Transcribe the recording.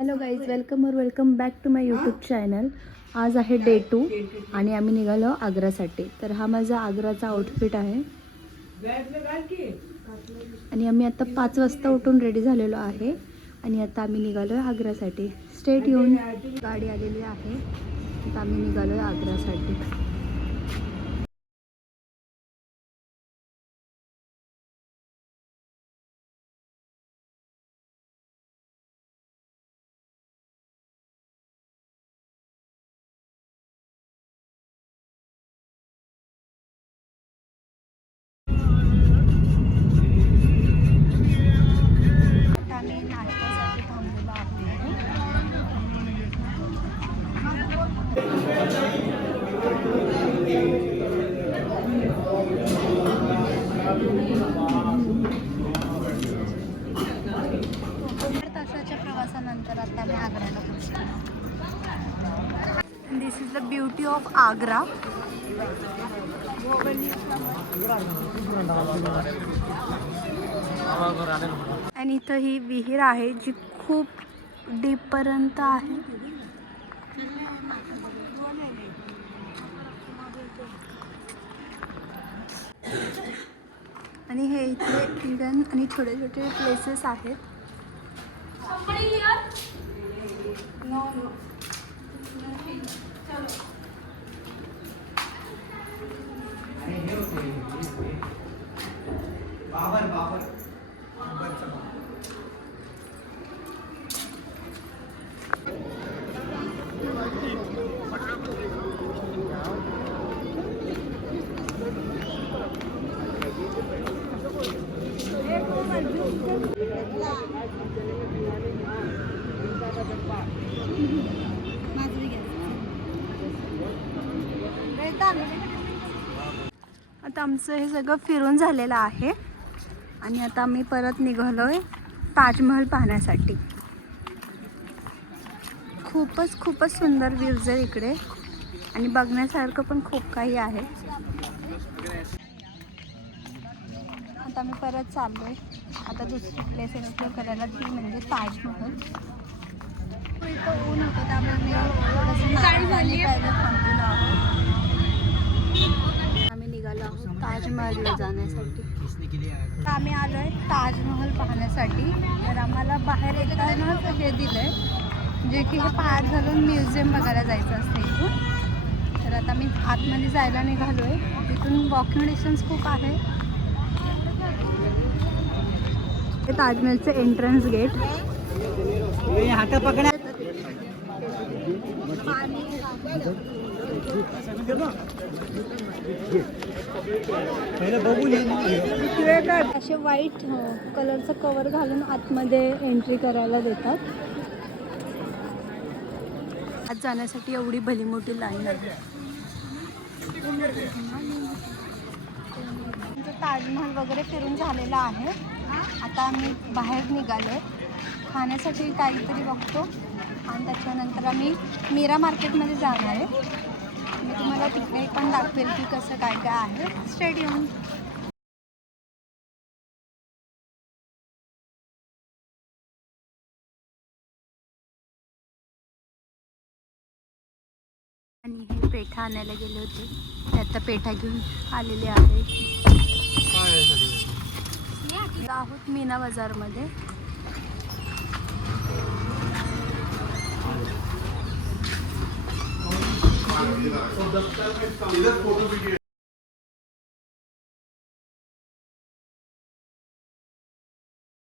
Hello guys, welcome back to my YouTube channel. आज आहे day 2 आणि आम्ही निघालो आग्रासाठी. तर हा माझा आग्राचा आउटफिट आहे आणि आम्ही आता 5 वाजता उठून रेडी झालेलो आहे आणि आता आम्ही निघालो आहे आग्रासाठी. स्टेट येऊन गाडी आलेली आहे. आता आम्ही निघालो आहे आग्रासाठी. आम्ही नाश्त्यासाठी थांबलेलो तासाच्या प्रवासानंतर आता आम्ही आग्र्याला पोहोचलो. This is the beauty of Agra. आणि इथं ही विहीर आहे जी खूप डीपपर्यंत आहे. आणि हे इथे हिडन आणि छोटे छोटे प्लेसेस आहेत. आता आमचं हे सगळं फिरून झालेलं आहे आणि आता आम्ही परत निघालोय ताजमहल पाहण्यासाठी. खूपच सुंदर व्ह्यूज आहे इकडे आणि बघण्यासारखं पण खूप काही आहे. आता आम्ही परत चाललोय. आता दुसरी प्लेस एक्सप्लोर करायला, ती म्हणजे ताजमहल. इथं ऊन होतं त्यामुळे आम्ही थांबलेलो आहोत. आम्ही निघालो आहोत ताजमहलला जाण्यासाठी. आम्ही आलो आहे ताजमहल पाहण्यासाठी. तर आम्हाला बाहेर येतानाच हे दिलं आहे, जे की हे पार घालून म्युझियम बघायला जायचं असतं इथून. तर आता मी आतमध्ये जायला निघालो आहे. तिथून वॉकिंग डिस्टन्स खूप आहे. हे ताजमहलचं एंट्रन्स गेट. असे व्हाईट कलरचं कवर घालून आतमध्ये एंट्री करायला देतात. आत जाण्यासाठी एवढी भली मोठी लाईन आहे. ताजमहल वगैरे फिरून झालेला आहे. आता आम्ही बाहेर निघालो. खाण्यासाठी काहीतरी बघतो आणि त्याच्यानंतर आम्ही मीरा मार्केटमध्ये जाणार आहे. मी तुम्हाला तिकडे पण दाखवेल की कसं काय काय आहे. स्टेडियम आणि हे पेठा आणायला गेले होते. ते आता पेठा घेऊन आलेले आहे. आहोत मीना बाजारमध्ये.